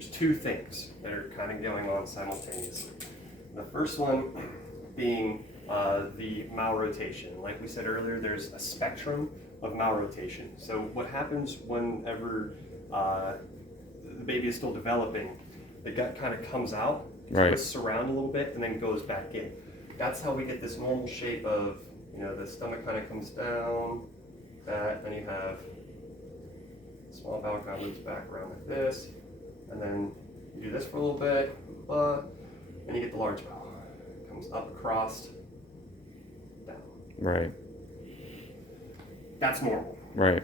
there's two things that are kind of going on simultaneously. The first one being the malrotation. Like we said earlier, there's a spectrum of malrotation. So what happens whenever the baby is still developing, the gut kind of comes out, twists around a little bit, and then goes back in. That's how we get this normal shape of, the stomach kind of comes down, then you have small bowel kind of loops back around like this, and then you do this for a little bit, and you get the large bowel. It comes up across, down. Right. That's normal. Right.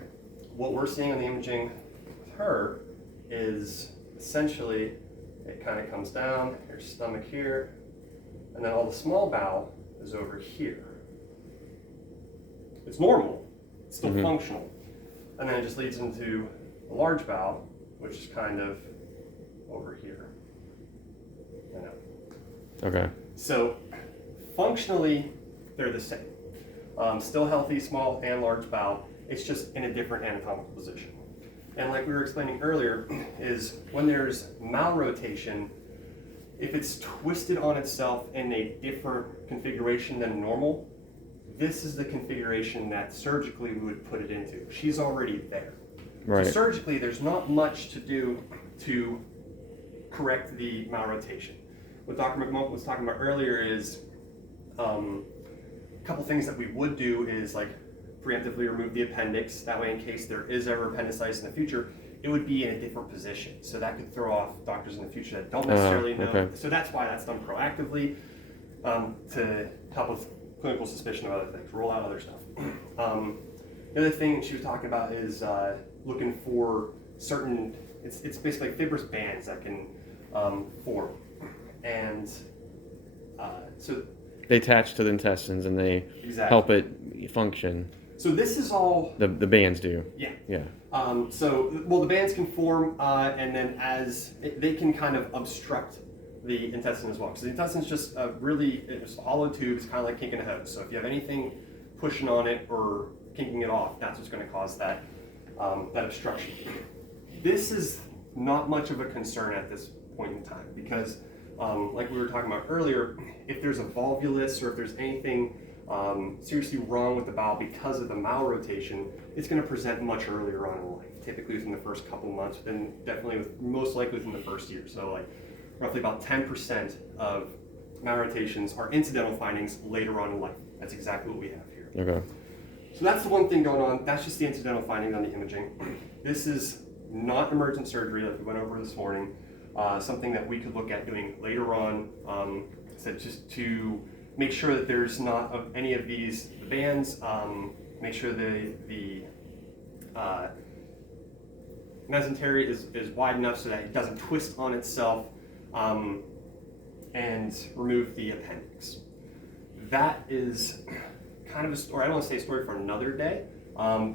What we're seeing on the imaging with her is essentially it kind of comes down, your stomach here, and then all the small bowel is over here. It's normal, it's still functional. And then it just leads into a large bowel, which is kind of over here. Okay. So functionally, they're the same. Still healthy, small and large bowel. It's just in a different anatomical position. And like we were explaining earlier, is when there's malrotation, if it's twisted on itself in a different configuration than normal, this is the configuration that surgically we would put it into. She's already there. Right. So surgically, there's not much to do to correct the malrotation. What Dr. McMullen was talking about earlier is a couple things that we would do is like preemptively remove the appendix. That way, in case there is ever appendicitis in the future, it would be in a different position. So that could throw off doctors in the future that don't necessarily know. Okay. So that's why that's done proactively to help with clinical suspicion of other things, rule out other stuff. The other thing she was talking about is looking for certain, it's basically fibrous bands that can form. And so they attach to the intestines and they help it function. So this is all the bands do. Yeah. Yeah. The bands can form, and then they can kind of obstruct the intestine as well. Because the intestine's just it's a hollow tube. It's kind of like kinking a hose. So if you have anything pushing on it or kinking it off, that's what's going to cause that obstruction. This is not much of a concern at this point in time because, like we were talking about earlier, if there's a volvulus or if there's anything seriously wrong with the bowel because of the malrotation, it's going to present much earlier on in life, typically within the first couple months, then definitely most likely within the first year. So like roughly about 10% of malrotations are incidental findings later on in life. That's exactly what we have here. Okay. So that's the one thing going on. That's just the incidental findings on the imaging. This is not emergent surgery like we went over this morning. Something that we could look at doing later on, just to make sure that there's not any of these bands, make sure the mesentery is wide enough so that it doesn't twist on itself, and remove the appendix. That is kind of a story, I don't want to say a story for another day.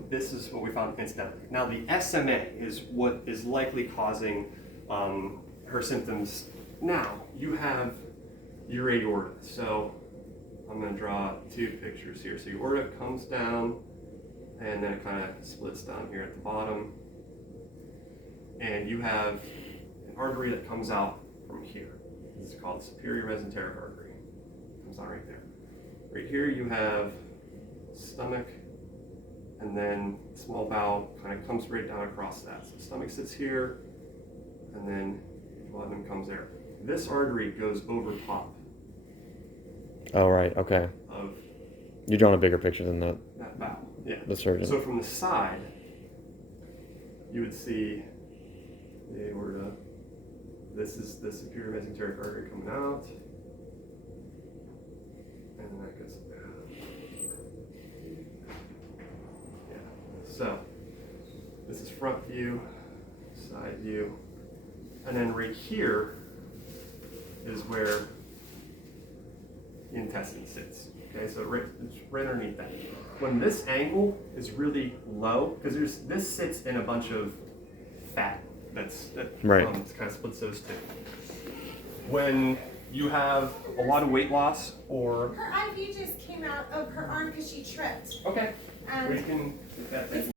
This is what we found incidentally. Now the SMA is what is likely causing her symptoms. Now you have your aorta. So I'm going to draw two pictures here. So your aorta comes down and then it kind of splits down here at the bottom. And you have an artery that comes out from here. This is called superior mesenteric artery. It comes out right there. Right here you have stomach, and then small bowel kind of comes right down across that. So stomach sits here, and then duodenum comes there. This artery goes over top. Oh, right. Okay. Of you're drawing a bigger picture than that. That bowel. Yeah. The surgeon. So from the side, you would see the aorta. This is the superior mesenteric artery coming out, and then that goes. Yeah. So this is front view, side view, and then right here is where the intestine sits. Okay, so it's right underneath that. When this angle is really low, because this sits in a bunch of fat that right. Kind of splits those two. When you have a lot of weight loss or her IV just came out of her arm because she tripped. okay, And we can get that taken